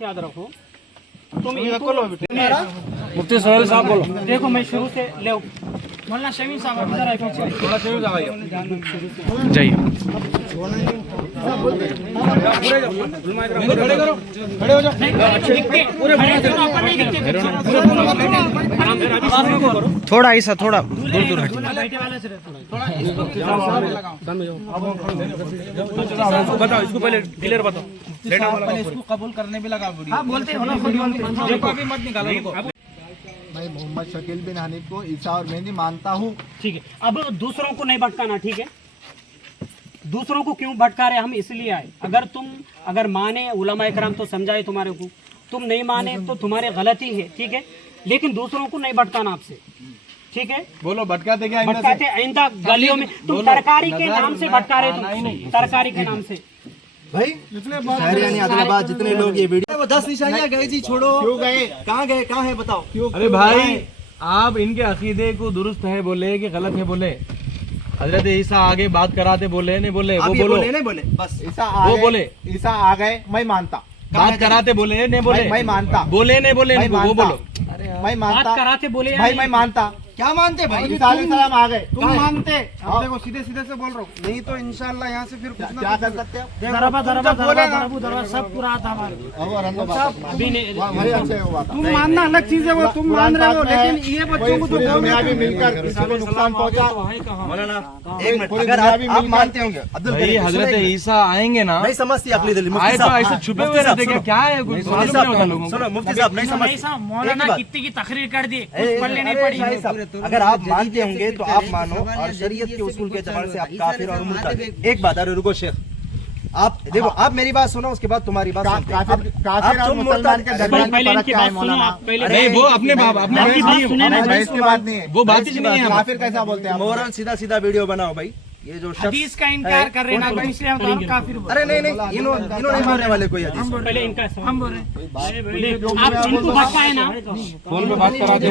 बात याद रखो, तुम मुफ्ती सोहेल साहब बोलो। देखो मैं शुरू से ले मौलाना शमीम साहब इधर आए पीछे, थोड़ा शमीम साहब आइए जाइए। खड़े करो, खड़े हो जाओ, पूरे थोड़ा ऐसा, थोड़ा दूर दूर बताओ इसको, पहले क्लियर बताओ, इसको कबूल करने भी लगा बोलते हो ना, अभी मत निकालो। मैं मोहम्मद शकील बिन हनीफ को ईसा और मेहदी मानता हूँ। ठीक है, अब दूसरों को नहीं भटकाना, ठीक है? दूसरों को क्यों भटका रहे हम, इसलिए आए। अगर माने उलमा इकराम तो समझाए तुम्हारे को, तुम नहीं माने तो तुम्हारे गलती है, ठीक है? लेकिन दूसरों को नहीं भटकाना आपसे, ठीक है? बोलो भटकाते क्या? भटकाते आइंदा गलियों में तुम तरकारी के नाम से भटका रहे, तुम तरकारी के नाम से। भाई आदिलाबाद जितने लोग ये वीडियो, वो 10 निशानियां गए जी, छोड़ो। क्यों गए? कहाँ है बताओ? क्यों? अरे भाई आप इनके अकीदे को दुरुस्त है बोले कि गलत है बोले? हजरत ईसा आगे बात कराते बोले नहीं बोले? वो बोलो, नहीं बोले, बस ईसा वो बोले, ईसा आ गए, मैं मानता। बात कराते बोले नहीं बोले? मैं मानता। बोले नहीं बोले? वो बोलो, मैं मानता। बात कराते बोले भाई मैं मानता। क्या मानते भाई? सलाम आ गए, तुम मानते? अब देखो सीधे सीधे से बोल रहा हूँ, नहीं तो इंशाल्लाह यहाँ से फिर कुछ क्या कर सकते हो? दरबा सब पूरा था हमारे। अभी नहीं, वही अच्छे हुआ था। तुम मानना अलग चीज है, वो तुम मान रहे हो, लेकिन ये बच्चों को तो दुनिया भी मिलकर किसी को नुकसान पहुंचा। अगर आप मानते होंगे भाई हजरत ईसा आएंगे ना, नहीं समझती अगली दिल्ली आए तो ऐसे छुपे हुए रहते क्या है? कुछ मालूम नहीं होता लोगों को। सुनो मुफ्ती साहब, नहीं समझती। मौलाना कितनी की तकरीर कर दी, कुछ पढ़ने नहीं पड़ी। अगर आप मानते होंगे तो आप मानो, और शरीयत के उसूल के एतबार से आप काफिर और मुर्तद। एक बात, अरे रुको शेख, आप देखो, आप मेरी बात सुनो, उसके बाद तुम्हारी बात सुनते हैं। काफिर और मुसलमान के दरमियान पहले फर्क इनकी क्या है बात सुनो मौलाना? आप, पहले नहीं वो अपने बाप अपने आपकी बात सुने ना, बहस की बात नहीं है, वो बात ही नहीं है। काफिर कैसा बोलते हैं? मोरल सीधा सीधा वीडियो बनाओ भाई। ये जो शख्स, हदीस का इनकार कर रहे ना, तो इसलिए हम काफिर बोल अरे नहीं नहीं, इन्होंने नहीं मानने वाले कोई हदीस। पहले इनका हम बोल रहे, आप इनको भटकाए ना, फोन पे बात कराते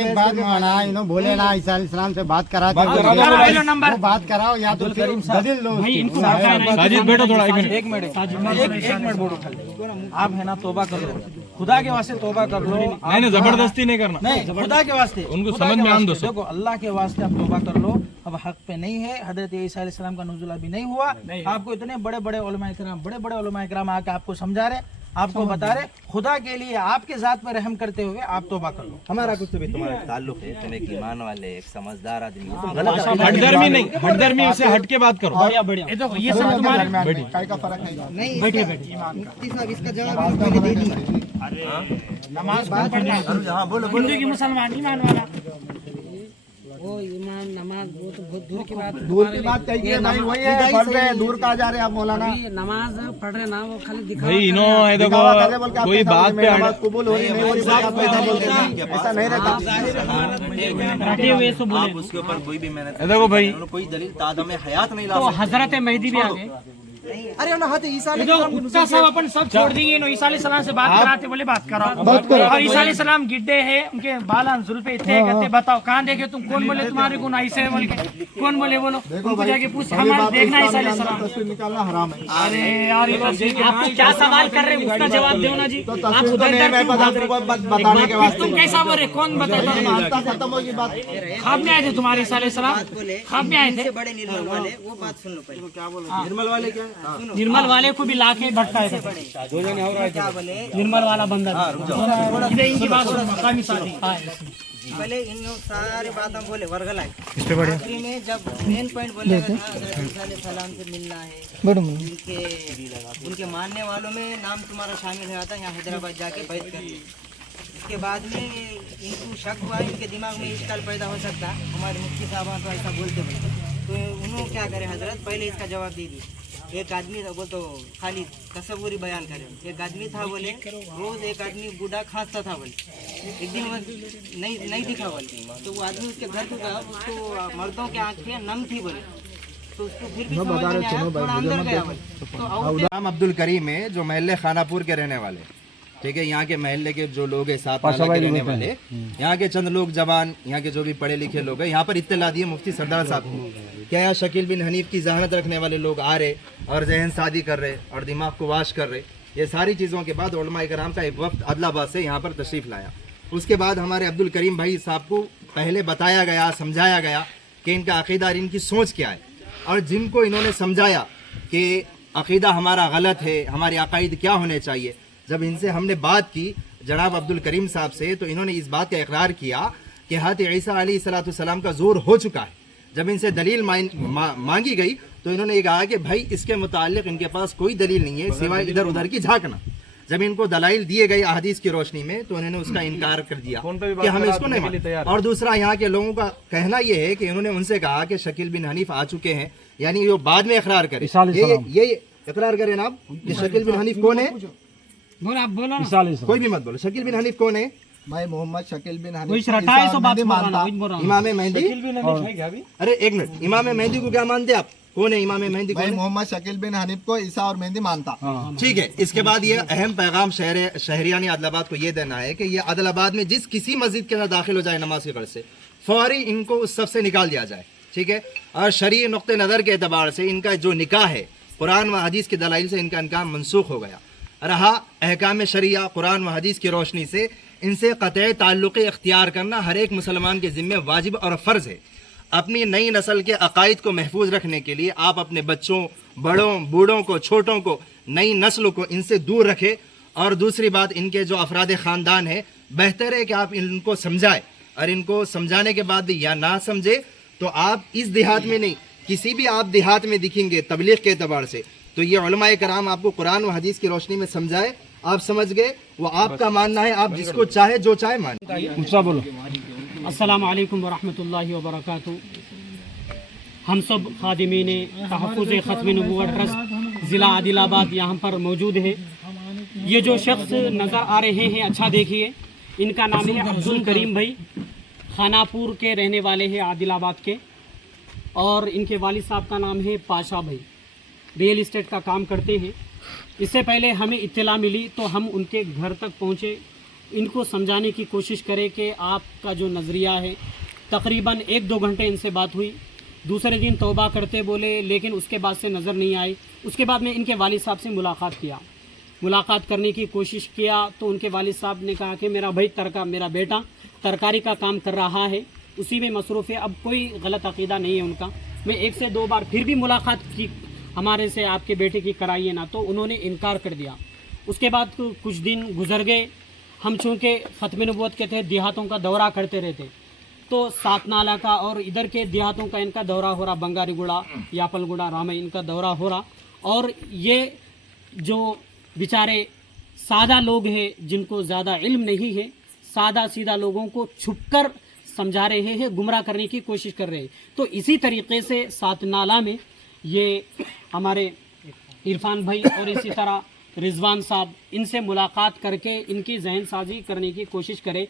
एक बात माना, इन्होंने बोले ना ईसा अलैहिस्सलाम से बात कराते, पहले नंबर बात कराओ या तो फिर दलील लो। भाई इनको भटकाए ना। साजिद बैठो थोड़ा, एक मिनट। एक मिनट बोलो खाली, आप है ना तौबा कर लो, खुदा के वास्ते तौबा कर लो। नहीं जबरदस्ती नहीं करना, नहीं खुदा के वास्ते, उनको खुदा समझ के में आन दो। वास्ते, देखो अल्लाह के वास्ते आप तौबा कर लो। अब हक पे नहीं है, हजरत ईसा अलैहिस्सलाम का नुज़ूल अभी नहीं हुआ। आपको इतने बड़े बड़े उलमा इकराम आके आपको समझा रहे, आपको बता रहे, खुदा के लिए आपके जात पर रहम करते हुए आप तौबा कर लो। हमारा कुछ तो भी तुम्हारा ताल्लुक है, तुम एक ईमान वाले, एक समझदार आदमी हो, तुम हटदर्मी नहीं, हटदर्मी से हट के बात करो। बढ़िया बढ़िया, ये देखो ये सब तुम्हारे काय का फर्क है? बैठे बैठे मुफ्ती साहब इसका जवाब मैंने दे दिया। नमाज कौन पढ़ना है? हाँ बोलो हिंदू की मुसलमान ईमान वाला, वो ईमान नमाज वो तो बहुत दूर की बात है। दूर की बात चाहिए भाई, वही है, बढ़ रहे हैं, दूर का जा रहे हैं आप मौलाना। अभी नमाज पढ़ रहे ना, वो खाली दिखावा भाई कर इनो रहे हैं। है देखो, दिखावा कर रहे बोल के आप कोई कैसा बात बोलते पे हैं, नमाज कबूल हो रही नहीं हो रही, आप कैसा बोलते हैं? ऐसा नहीं रहता। बैठे हुए सो बोले। उसके ऊपर कोई भी मेहनत, देखो भाई कोई दलील तादम हयात नहीं ला तो सकते। हजरत मेहदी भी आ गए। अरे ना हाथ ईसा ये जो उत्ता सब अपन सब छोड़ दिए, ईसा अलैहिस्सलाम से बात कराते बोले बात कराओ। और ईसा अलैहिस्सलाम गिड्डे है, उनके बालान जुल्फे इतने कहते, बताओ कहाँ देखे तुम? कौन बोले तुम्हारे गुण ऐसे है बोल के? कौन बोले बोलो? उनको जाके पूछ, हमारे देखना ईसा अलैहिस्सलाम। तस्वीर निकालना हराम है। अरे यार ये तो आपको क्या सवाल कर रहे हैं उसका जवाब दो ना जी। आप तस्वीर तो उधर नहीं, मैं बताने के वास्ते। तुम कैसा बोल रहे? कौन बताता? मानता खत्म होगी बात। ख्वाब में आए थे तुम्हारे ईसा अलैहिस्सलाम, ख्वाब में आए थे। बड़े निर्मल वाले, वो बात सुन लो पहले। क्या बोले? निर्मल वाले क्या? निर्मल वाले को भी लाके भटकाए थे। क्या बोले? निर्मल वाला बंदर, इधर इनकी बात सुनो, मकामी शादी। पहले इन सारे बात हम बोले वर्गलाए, इस पे बढ़िया। आखिरी में जब मेन पॉइंट बोले सलाम से मिलना है, उनके मानने वालों में नाम तुम्हारा शामिल हुआ था, यहाँ हैदराबाद जाके बैठ कर। इसके बाद में इनको शक हुआ, इनके दिमाग में इश्काल पैदा हो सकता, हमारे मुफ्ती साहब तो ऐसा बोलते तो उन्होंने क्या करे हजरत, पहले इसका जवाब दे दी। एक आदमी वो तो खाली तस्वुरी बयान करे, एक आदमी था बोले, रोज एक आदमी बूढ़ा खांसता था बोले, एक दिन नहीं दिखा बोले, तो वो आदमी उसके घर को गया, उसको मर्दों की आंखें नम थी बोले, तो उसको फिर भी समझ नहीं आया, थोड़ा अंदर गया बोले। तो नाम अब्दुल करीम है, जो महल्ले खानापुर के रहने वाले, ठीक है, यहाँ के महल्ले के जो लोग हैं, साथ के रहने वाले, यहाँ के चंद लोग जवान, यहाँ के जो भी पढ़े लिखे लोग हैं, यहाँ पर इत्तला दिए मुफ्ती सरदार साहब को, क्या यहाँ शकील बिन हनीफ की जहानत रखने वाले लोग आ रहे और जहन शादी कर रहे और दिमाग को वाश कर रहे, ये सारी चीज़ों के बाद उलमा इकराम का एक वक्त आदिलाबाद से यहाँ पर तशरीफ़ लाया। उसके बाद हमारे अब्दुल करीम भाई साहब को पहले बताया गया, समझाया गया कि इनका अक़ीदा और इनकी सोच क्या है, और जिनको इन्होंने समझाया कि अक़ीदा हमारा गलत है, हमारे अक़ाइद क्या होने चाहिए, जब इनसे हमने बात की जनाब अब्दुल करीम साहब से, तो इन्होंने इस बात का इकरार किया कि हज़रत ईसा अलैहिस्सलाम का ज़ोर हो चुका है। जब इनसे दलील मांगी गई तो इन्होंने ये कहा कि भाई इसके मुतालिक इनके पास कोई दलील नहीं है सिवाय इधर उधर की झांकना। जब इनको दलाइल दिए गए अहदीस की रोशनी में तो उन्होंने उसका इनकार कर दिया कि हम इसको नहीं मानते। और दूसरा यहाँ के लोगों का कहना ये है कि इन्होंने उनसे कहा कि शकील बिन हनीफ आ चुके हैं, यानी जो बाद में इकरार करे, ये इकरार करें ना आप कि शकील बिन हनीफ कौन है? बोलो आप बोलो ना। कोई भी मत बोलो। शकील बिन हनीफ कौन है? मैं मोहम्मद शकील बिन वही हनीफ रटा है, सो बात मानता हूं। इमाम मेहदी। अरे एक मिनट, इमाम मेहदी को क्या मानते आप? कौन है इमाम मेहदी? मैं मोहम्मद शकील बिन हनीफ को ईसा और मेहदी मानता। ठीक है। इसके बाद ये अहम पैगाम शहरियानी आदिलाबाद को ये देना है कि ये आदिलाबाद में जिस किसी मस्जिद के साथ दाखिल हो जाए नमाज के गरज से, फौरी इनको उस सब से निकाल दिया जाए। ठीक है। और शरई नुक्ते नज़र के एतबार से इनका जो निकाह है कुरान व हदीस की दलाइल से इनका निकाह मनसूख हो गया। रहा अहकाम शरिया कुरान व हदीस की रोशनी से इनसे क़तई ताल्लुक़ इख्तियार करना हर एक मुसलमान के ज़िम्मे वाजिब और फ़र्ज़ है। अपनी नई नस्ल के अकायद को महफूज रखने के लिए आप अपने बच्चों, बड़ों, बूढ़ों को, छोटों को, नई नस्ल को इनसे दूर रखें। और दूसरी बात, इनके जो अफराद ख़ानदान है बेहतर है कि आप इनको समझाएं, और इनको समझाने के बाद या ना समझे तो आप इस देहात में नहीं, किसी भी आप देहात में दिखेंगे तबलीग के एतबार से, तो ये उलमाए कराम आपको कुरान व हदीस की रोशनी में समझाए, आप समझ गए, वो आपका मानना है, आप जिसको चाहे जो चाहे माने। अस्सलाम वालेकुम व रहमतुल्लाहि व बरकातहू। हम सब खादिमीन तहफ़्फ़ुज़ ख़त्म नबुव्वत ट्रस्ट ज़िला आदिलाबाद यहाँ पर मौजूद है। ये जो शख्स नज़र आ रहे हैं, अच्छा देखिए, इनका नाम है अब्दुल करीम भाई, खानापुर के रहने वाले हैं आदिलाबाद के, और इनके वालिद साहब का नाम है पाशा भाई, रियल इस्टेट का काम करते हैं। इससे पहले हमें इत्तला मिली तो हम उनके घर तक पहुँचे, इनको समझाने की कोशिश करें कि आपका जो नज़रिया है। तकरीबन 1-2 घंटे इनसे बात हुई। दूसरे दिन तौबा करते बोले, लेकिन उसके बाद से नज़र नहीं आई। उसके बाद में इनके वालिद साहब से मुलाकात करने की कोशिश किया तो उनके वालिद साहब ने कहा कि मेरा बेटा तरकारी का काम कर रहा है, उसी में मसरूफ़ है, अब कोई गलत अक़ीदा नहीं है उनका। मैं 1 से 2 बार फिर भी मुलाकात की, हमारे से आपके बेटे की कराइए ना, तो उन्होंने इनकार कर दिया। उसके बाद कुछ दिन गुजर गए। हम चूँकि ख़त्म नबुव्वत के तहत देहातों का दौरा करते रहते, तो सात नाला का और इधर के देहातों का इनका दौरा हो रहा, बंगारीगुड़ा, यापलगुड़ा, रामे, इनका दौरा हो रहा। और ये जो बेचारे सादा लोग हैं, जिनको ज़्यादा इल्म नहीं है, सादा सीधा लोगों को छुपकर समझा रहे हैं, गुमराह करने की कोशिश कर रहे हैं। तो इसी तरीके से सात नाला में ये हमारे इरफान भाई और इसी तरह रिजवान साहब, इनसे मुलाकात करके इनकी जहन साजी करने की कोशिश करे।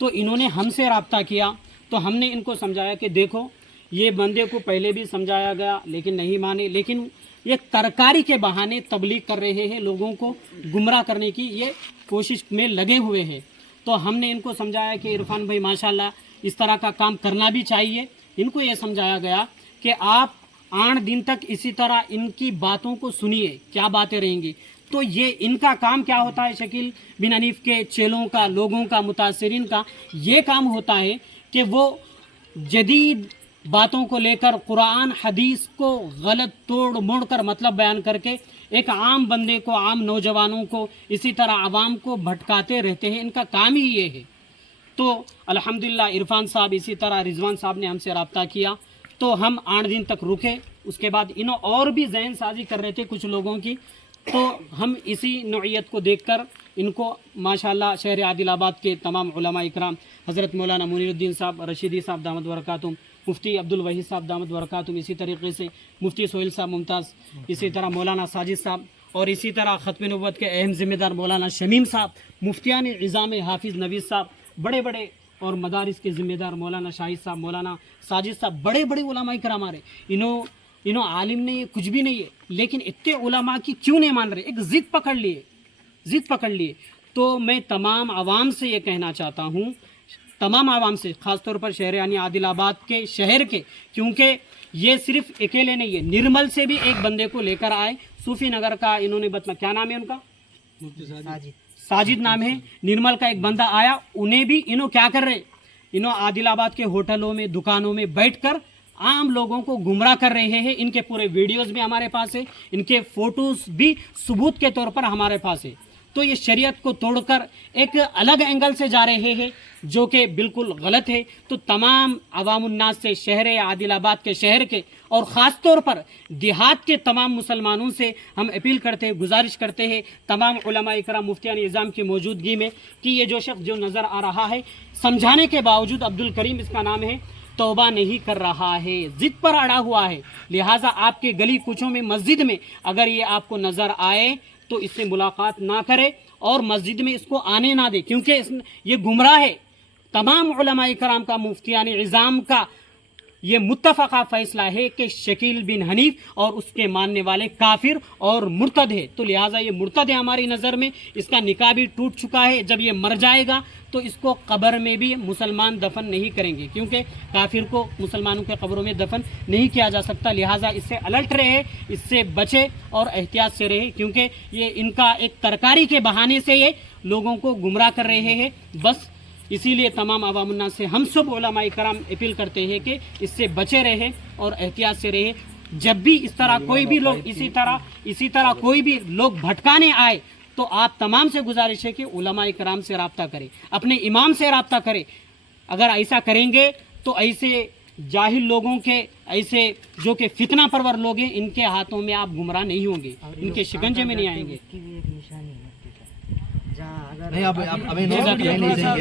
तो इन्होंने हमसे रब्ता किया, तो हमने इनको समझाया कि देखो, ये बंदे को पहले भी समझाया गया लेकिन नहीं माने, लेकिन ये तरकारी के बहाने तबलीग कर रहे हैं, लोगों को गुमराह करने की ये कोशिश में लगे हुए हैं। तो हमने इनको समझाया कि इरफान भाई माशाल्लाह इस तरह का काम करना भी चाहिए। इनको ये समझाया गया कि आप 8 दिन तक इसी तरह इनकी बातों को सुनिए, क्या बातें रहेंगी। तो ये इनका काम क्या होता है, शकील बिन हनीफ के चेलों का, लोगों का, मुतासिरीन का ये काम होता है कि वो जदीद बातों को लेकर कुरान हदीस को गलत तोड़ मोड़ कर मतलब बयान करके एक आम बंदे को, आम नौजवानों को, इसी तरह आवाम को भटकाते रहते हैं। इनका काम ही ये है। तो अल्हम्दुलिल्लाह इरफान साहब, इसी तरह रिजवान साहब ने हमसे रब्ता किया, तो हम 8 दिन तक रुके। उसके बाद इन्हों और भी जहन साजी कर रहे थे कुछ लोगों की, तो हम इसी नौइयत को देखकर इनको माशाल्लाह शहर आदिलाबाद के तमाम उलमा इकराम, हज़रत मौलाना मुनीरुद्दीन साहब रशीदी साहब दामद बरकातुम, मुफ्ती अब्दुल वहीद साहब दामद बरकातुम, इसी तरीके से मुफ्ती सोहेल साहब मुमताज़, इसी तरह मौलाना साजिद साहब, और इसी तरह ख़त्म नबुव्वत के अहम ज़िम्मेदार मौलाना शमीम साहब, मुफ्तियान इज़ाम हाफिज़ नवीद साहब, बड़े बड़े, और मदारिस के ज़िम्मेदार मौलाना शाहिद साहब, मौलाना साजिद साहब, बड़े बड़े उलमा इकराम आ रहे। इन्हों आलिम नहीं है, कुछ भी नहीं है, लेकिन इतने उलमा की क्यों नहीं मान रहे? एक ज़िद पकड़ लिए। तो मैं तमाम आवाम से ये कहना चाहता हूँ, तमाम आवाम से, ख़ास तौर पर शहर यानी आदिलाबाद के शहर के, क्योंकि ये सिर्फ अकेले नहीं है, निर्मल से भी एक बंदे को लेकर आए, सूफ़ी नगर का, इन्होंने बता, क्या नाम है उनका, साजिद नाम है, निर्मल का एक बंदा आया, उन्हें भी इन्हों क्या कर रहे, इन्हों आदिलाबाद के होटलों में दुकानों में बैठकर आम लोगों को गुमराह कर रहे हैं। इनके पूरे वीडियोस भी हमारे पास है, इनके फोटोज भी सबूत के तौर पर हमारे पास है। तो ये शरीयत को तोड़कर एक अलग एंगल से जा रहे हैं जो कि बिल्कुल गलत है। तो तमाम अवामुन्नास से, शहर आदिलाबाद के शहर के और ख़ास तौर पर देहात के तमाम मुसलमानों से हम अपील करते हैं, गुजारिश करते हैं तमाम उलमा इकराम मुफ्तियान इज़ाम की मौजूदगी में कि ये जो शख्स जो नज़र आ रहा है, समझाने के बावजूद, अब्दुल करीम इसका नाम है, तौबा नहीं कर रहा है, ज़िद पर अड़ा हुआ है। लिहाजा आपके गली कुचों में, मस्जिद में अगर ये आपको नज़र आए तो इससे मुलाकात ना करे और मस्जिद में इसको आने ना दे, क्योंकि ये गुमराह है। तमाम उलमा इकराम का, मुफ्तियान इज़ाम का ये मुत्तफ़क़ा फ़ैसला है कि शकील बिन हनीफ और उसके मानने वाले काफिर और मुर्तद है। तो लिहाजा ये मुर्तद है हमारी नज़र में, इसका निकाह भी टूट चुका है। जब ये मर जाएगा तो इसको कब्र में भी मुसलमान दफन नहीं करेंगे, क्योंकि काफिर को मुसलमानों के कब्रों में दफन नहीं किया जा सकता। लिहाजा इससे अलर्ट रहे, इससे बचे और एहतियात से रहे, क्योंकि ये इनका एक तरकारी के बहाने से ये लोगों को गुमराह कर रहे हैं। बस इसीलिए तमाम अवामुन्ना से हम सब उलमा इकराम अपील करते हैं कि इससे बचे रहे और एहतियात से रहे। जब भी इस तरह कोई भी लोग इसी तरह कोई भी लोग भटकाने आए तो आप तमाम से गुजारिश है कि उलमा इकराम से रब्ता करें, अपने इमाम से रब्ता करें। अगर ऐसा करेंगे तो ऐसे जाहिल लोगों के, ऐसे जो कि फितना परवर लोग हैं, इनके हाथों में आप गुमराह नहीं होंगे, इनके शिकंजे में नहीं आएंगे। की भी एक निशानी है, जहाँ अगर नहीं, अब नहीं